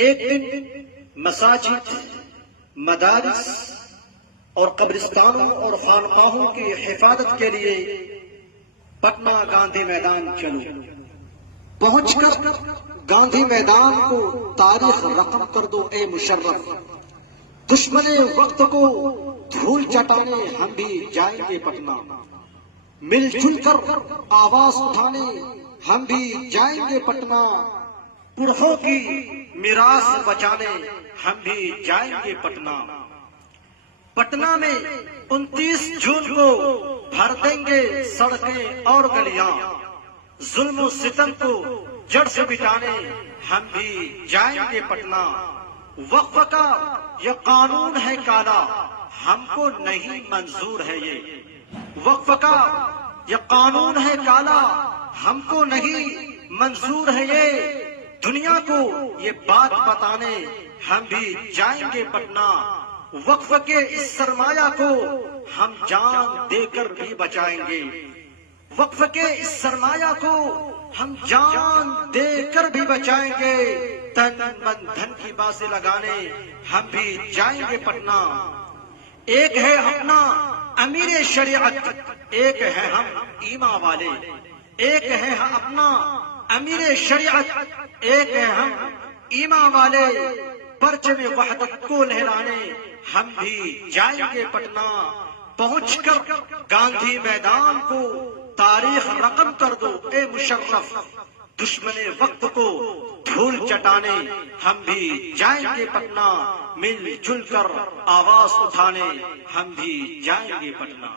ایک دن مساجد، مدارس اور قبرستانوں اور خانقاہوں کی حفاظت کے لیے پٹنہ گاندھی میدان چلو۔ پہنچ کر گاندھی میدان کو تاریخ رقم کر دو اے مشرف، دشمن وقت کو دھول چٹانے ہم بھی جائیں گے پٹنہ، مل جل کر آواز اٹھانے ہم بھی جائیں گے پٹنہ، پرخوں کی میراث بچانے ہم بھی جائیں گے پٹنہ۔ پٹنہ میں 29 جون کو بھر دیں گے سڑکیں اور گلیاں، ظلم و ستم کو جڑ سے مٹانے ہم بھی جائیں گے پٹنہ۔ وقف کا یہ قانون ہے کالا، ہم کو نہیں منظور ہے یہ، وقف کا یہ قانون ہے کالا، ہم کو نہیں منظور ہے یہ، دنیا کو یہ بات بتانے ہم بھی جائیں گے پٹنہ۔ وقف کے اس سرمایہ کو ہم جان دے کر بھی بچائیں گے، وقف کے اس سرمایہ کو ہم جان دے کر بھی بچائیں گے، تن من دھن کی بازی لگانے ہم بھی جائیں گے پٹنہ۔ ایک ہے اپنا امیر شریعت، ایک ہے ہم ایمان والے، ایک ہے اپنا امیر شریعت، ایک ہے ہم ایمان والے، پرچم وحدت کو لہرانے ہم بھی جائیں گے پٹنہ۔ پہنچ کر گاندھی میدان کو تاریخ رقم کر دو اے مشرف، دشمن وقت کو دھول چٹانے ہم بھی جائیں گے پٹنہ، مل جل کر آواز اٹھانے ہم بھی جائیں گے پٹنہ۔